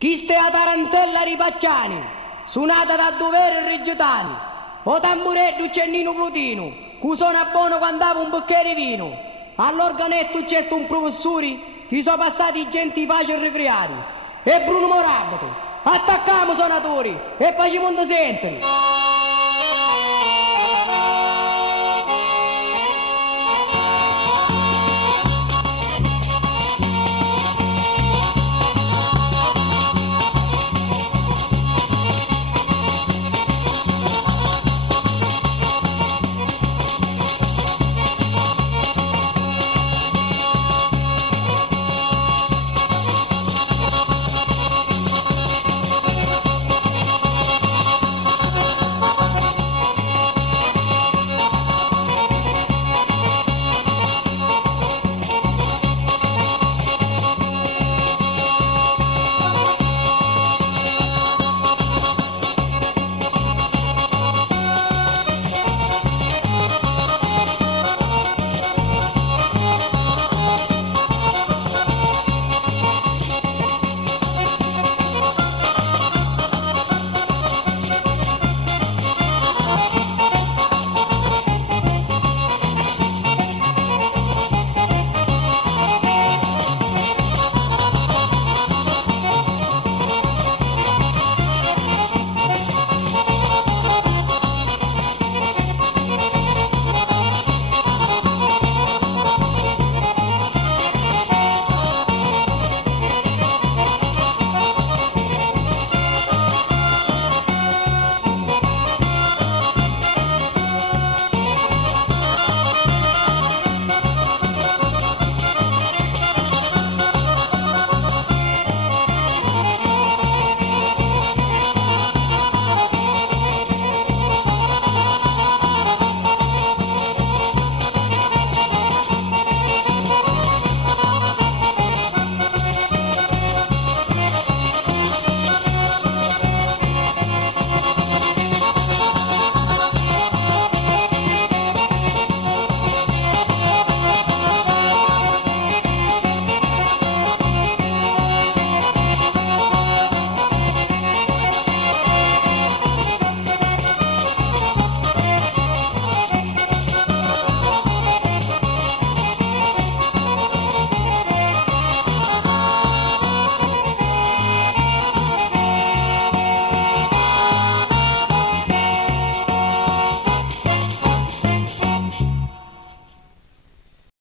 Chi ste a tarantella ripacchiani, suonata da dovere rigitani, o tamburetto Cennino Plutino, che suona buono quando aveva un bicchiere di vino. All'organetto c'è un professore, che sono passati gente di pace e ricreati. E Bruno Morabato, attacchiamo suonatori e facciamo un sentire.